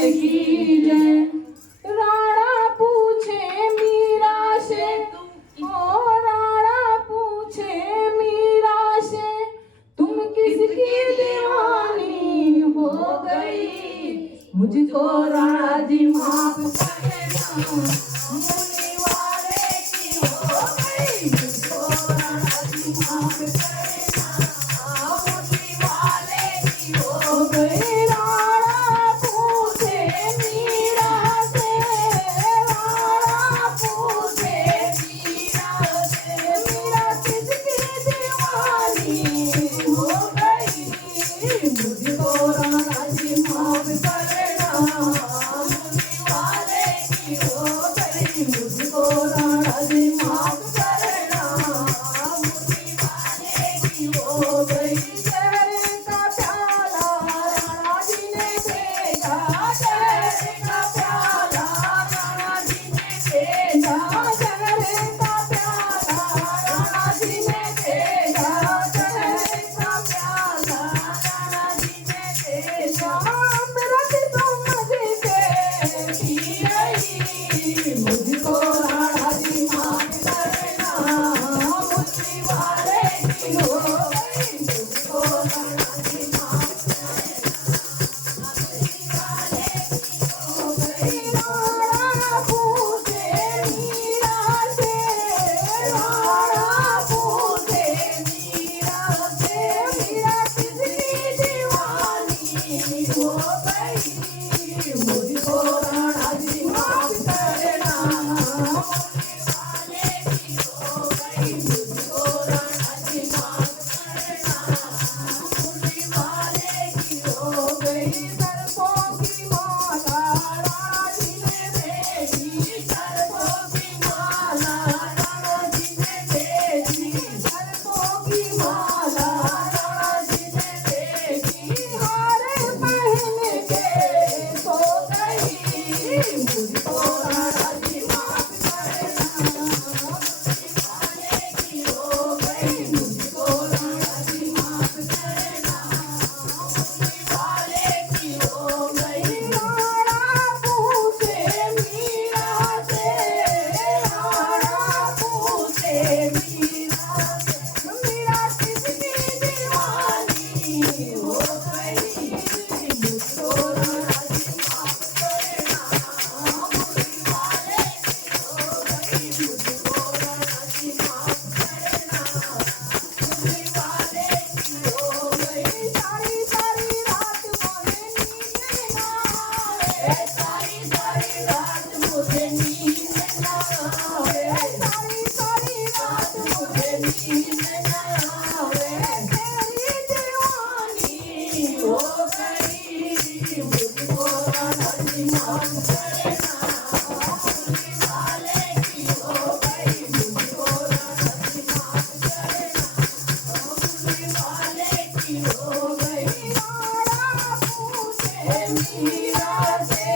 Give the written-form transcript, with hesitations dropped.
की जय। राणा पूछे मीरा से, ओ राणा पूछे मीरा से, तुम किसकी दीवानी हो गई? मुझको राणा जी माफ करना, मुनि वाले की हो गई। मुझको राणा जी माफ करना, मुनि वाले की हो गई। राणा पूछे मीरा से, राणा पूछे मीरा से, मीरा किसकी दीवानी हो गई? मुझको राणा जी माफ करना, मुनि वाले की हो गई। मुझको राणा जी माफ करना, मुनि वाले की हो गई। शहर का प्याला राणा जी ने भेजा, शहर का प्याला राणा जी ने भेजा, शहर का प्याला राणा जी ने भेजा, शहर का प्याला राणा जी ने भेजा। अमृत समझ के पी रही, मुझको राणा जी माफ करना, मुनि वाले की हो गई। मुझको राणा जी माफ करना, मुनि वाले की हो गई। राणा पूछे मीरा से, राणा पूछे मीरा से, मीरा किसकी दीवानी हो गई? मुझको राणा जी माफ करना, मुनि वाले की हो गई। मुझको राणा जी माफ करना, मुनि वाले की हो गई। सर्पों की माला राणा जी ने भेजी, सर्पों की माला राणा जी ने भेजी, सर्पों की माला राणा जी ने भेजी। हार पहन के सो गई, मुझको राणा जी माफ करना, मुनि वाले की हो गई। मुझको राणा जी माफ करना, मुनि वाले की हो गई। राणा पूछे मीरा से, राणा पूछे मीरा से, मीरा किसकी दीवानी हो गई? मुझको राणा जी माफ करना, मुनि वाले की हो गई। मुझको राणा जी माफ करना, मुनि वाले की हो गई। सारी सारी रात मुझे नींद ना आए, सारी सारी रात मुझे नींद ना आए, सारी सारी रात मुझे नींद ना आए। तेरी दीवानी हो गई, मुझको राणा जी माफ करना, मुनि वाले की हो गई। मुझको राणा जी माफ करना, मुनि वाले की हो गई। राणा पूछे मीरा से,